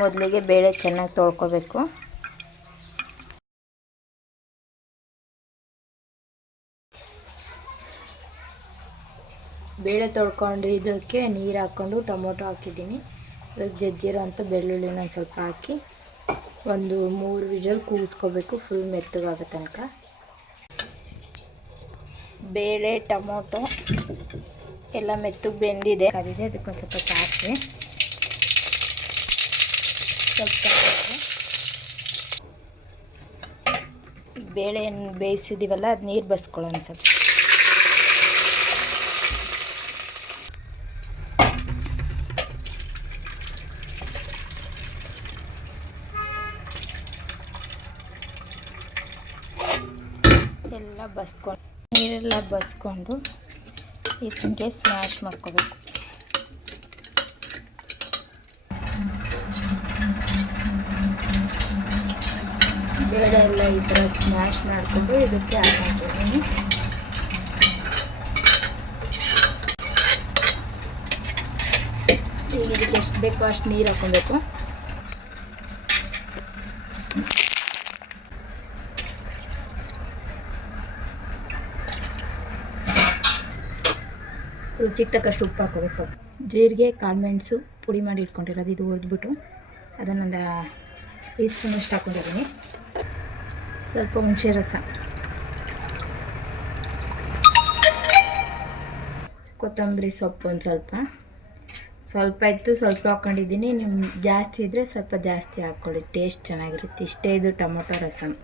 ಮೊದಲಿಗೆ ಬೇಳೆ ಚೆನ್ನಾಗಿ ತೊಳ್ಕೊಬೇಕು. ಬೇಳೆ ತೊಳ್ಕೊಂಡು ಇದಕ್ಕೆ ನೀರು ಹಾಕ್ಕೊಂಡು ಟೊಮೊಟೊ ಹಾಕಿದ್ದೀನಿ. ಜಜ್ಜಿರೋ ಅಂಥ ಬೆಳ್ಳುಳ್ಳಿನ ಒಂದು ಸ್ವಲ್ಪ ಹಾಕಿ ಒಂದು ಮೂರು ವಿಜಲ್ ಕೂಗಿಸ್ಕೋಬೇಕು ಫುಲ್ ಮೆತ್ತಗಾಗೋ ತನಕ. ಬೇಳೆ, ಟೊಮೊಟೊ ಎಲ್ಲ ಮೆತ್ತಗೆ ಬೆಂದಿದೆ. ಅದಿದೆ ಅದಕ್ಕೊಂದು ಸ್ವಲ್ಪ ಸಾಸಿವೆ. ಸ್ವಲ್ಪ. ಬೇಳೆಯನ್ನು ಬೇಯಿಸಿದೀವಲ್ಲ ಅದು ನೀರು ಬಸ್ಕೊಳ್ಳೋಣ ಸ್ವಲ್ಪ ಎಲ್ಲ ಬಸ್ಕೊಂಡು ನೀರೆಲ್ಲ ಬಸ್ಕೊಂಡು ಇದಕ್ಕೆ ಸ್ಮ್ಯಾಶ್ ಮಾಡ್ಕೋಬೇಕು ಬೇಳೆ ಎಲ್ಲ ಈ ಥರ ಸ್ಮ್ಯಾಶ್ ಮಾಡಿಕೊಂಡು ಇದಕ್ಕೆ ಹಾಕಿದ್ದೀನಿ ಈಗ ಇದಕ್ಕೆ ಎಷ್ಟು ಬೇಕೋ ಅಷ್ಟು ನೀರು ಹಾಕೊಬೇಕು ರುಚಿಗೆ ತಕ್ಕಷ್ಟು ಉಪ್ಪು ಹಾಕೋಬೇಕು ಸ್ವಲ್ಪ. ಜೀರಿಗೆ ಕಾಳುಮೆಣಸು ಪುಡಿ ಮಾಡಿ ಇಟ್ಕೊಂಡಿರೋದು, ಇದು ಹುರಿದ್ಬಿಟ್ಟು ಅದನ್ನೊಂದು ಟೀ ಸ್ಪೂನಷ್ಟು ಹಾಕ್ಕೊಂಡಿದ್ದೀನಿ ಸ್ವಲ್ಪ ಹುಣಸೆ ರಸ. ಕೊತ್ತಂಬರಿ ಸೊಪ್ಪು ಒಂದು ಸ್ವಲ್ಪ. ಸ್ವಲ್ಪ ಇತ್ತು ಸ್ವಲ್ಪ ಹಾಕ್ಕೊಂಡಿದ್ದೀನಿ ನಿಮ್ಮ ಜಾಸ್ತಿ ಇದ್ದರೆ ಸ್ವಲ್ಪ ಜಾಸ್ತಿ ಹಾಕ್ಕೊಳ್ಳಿ ಟೇಸ್ಟ್ ಚೆನ್ನಾಗಿರುತ್ತೆ. ಇಷ್ಟೇ ಇದು ಟೊಮೊಟೊ ರಸಮ್